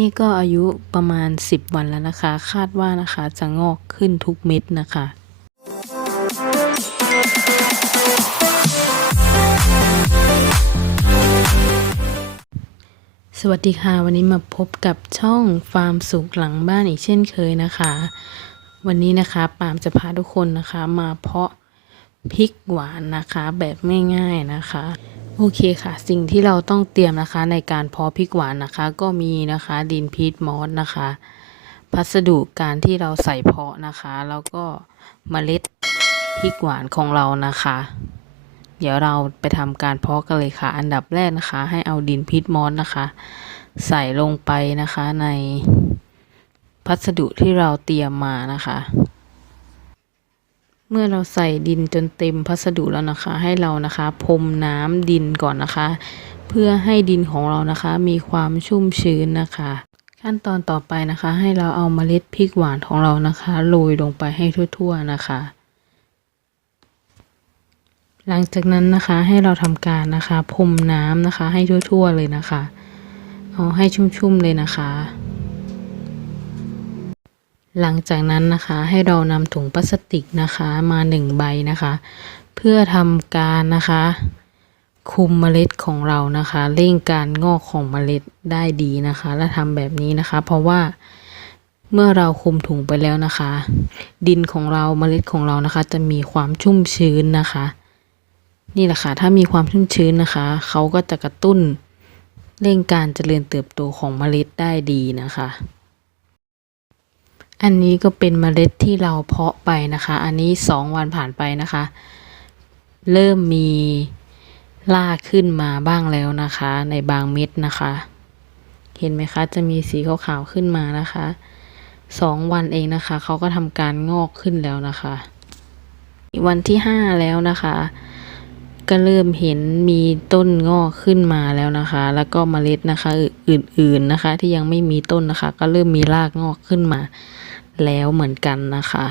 นี่ก็อายุประมาณ 10 วันแล้วนะคะ คาดว่านะคะจะงอกขึ้นทุกเม็ดนะคะสวัสดีค่ะ วันนี้มาพบกับช่องฟาร์มสุขหลังบ้านอีกเช่นเคยนะคะ วันนี้นะคะปามจะพาทุกคนนะคะ มาเพาะพริกหวานนะคะ แบบง่ายๆนะคะ โอเคค่ะ สิ่งที่เราต้องเตรียมนะคะในการเพาะพริกหวานนะคะ ก็มีนะคะดินพีทมอสนะคะ พัสดุการที่เราใส่เพาะนะคะ แล้วก็เมล็ดพริกหวานของเรานะคะ เดี๋ยวเราไปทำการเพาะกันเลยค่ะ อันดับแรกนะคะ ให้เอาดินพีทมอสนะคะ ใส่ลงไปนะคะในพัสดุที่เราเตรียมมานะคะ เมื่อเราใส่ดินจนเต็มพัสดุแล้วนะคะ ให้เรานะคะพรมน้ำดินก่อนนะคะ เพื่อให้ดินของเรานะคะ มีความชุ่มชื้นนะคะ ขั้นตอนต่อไปนะคะ ให้เราเอาเมล็ดพริกหวานของเรานะคะโรยลงไปให้ทั่ว ๆนะคะ หลังจากนั้นนะคะให้เราทำการนะคะพรมน้ำนะคะ ให้ทั่ว ๆ เลยนะคะ เอาให้ชุ่มๆเลยนะคะ หลังจากนั้นนะคะให้เรานำถุงพลาสติกนะคะมาหนึ่งใบนะคะ เพื่อทำการนะคะ คุมเมล็ดของเรานะคะเร่งการงอกของเมล็ดได้ดีนะคะ และทำแบบนี้นะคะ เพราะว่าเมื่อเราคุมถุงไปแล้วนะคะ ดินของเราเมล็ดของเรานะคะ จะมีความชุ่มชื้นนะคะ นี่แหละค่ะถ้ามีความชุ่มชื้นนะคะเขาก็จะกระตุ้นเร่งการเจริญเติบโตของเมล็ดได้ดีนะคะ อันนี้ก็เป็นเมล็ดที่เราเพาะไปนะคะ อันนี้สองวันผ่านไปนะคะ เริ่มมีรากขึ้นมาบ้างแล้วนะคะ ในบางเม็ดนะคะ เห็นไหมคะ จะมีสีขาวๆขึ้นมานะคะสองวันเองนะคะ เขาก็ทำการงอกขึ้นแล้วนะคะ วันที่ห้าแล้วนะคะ ก็เริ่มเห็นมีต้นงอกขึ้นมาแล้วนะคะ แล้วก็เมล็ดนะคะ อื่นๆนะคะ ที่ยังไม่มีต้นนะคะ ก็เริ่มมีรากงอกขึ้นมา แล้วเหมือนกันนะคะ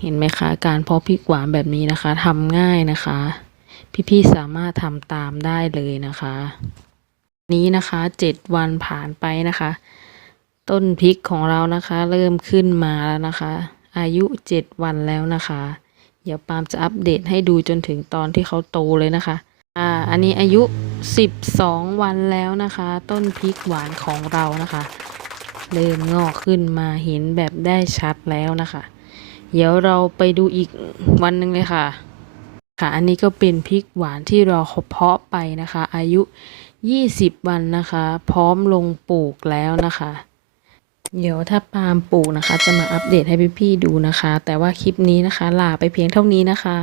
เห็นไหมคะ การเพาะพริกหวานแบบนี้นะคะทำง่ายนะคะ พี่ๆสามารถทำตามได้เลยนะคะ นี้นะคะเจ็ดวันผ่านไปนะคะ ต้นพริกของเรานะคะ เริ่มขึ้นมาแล้วนะคะ อายุเจ็ดวันแล้วนะคะ เดี๋ยวปาล์มจะอัปเดตให้ดูจนถึงตอนที่เขาโตเลยนะคะ อ่า อันนี้อายุสิบสองวันแล้วนะคะ ต้นพริกหวานของเรานะคะ เริ่มงอกขึ้นมาเห็นแบบได้ชัดแล้วนะคะ เดี๋ยวเราไปดูอีกวันหนึ่งเลยค่ะ ค่ะ อันนี้ก็เป็นพริกหวานที่เราเพาะไปนะคะ อายุ 20 วันนะคะ พร้อมลงปลูกแล้วนะคะ เดี๋ยวถ้าปาล์มปลูกนะคะ จะมาอัปเดตให้พี่ๆดูนะคะ แต่ว่าคลิปนี้นะคะลาไปเพียงเท่านี้นะคะ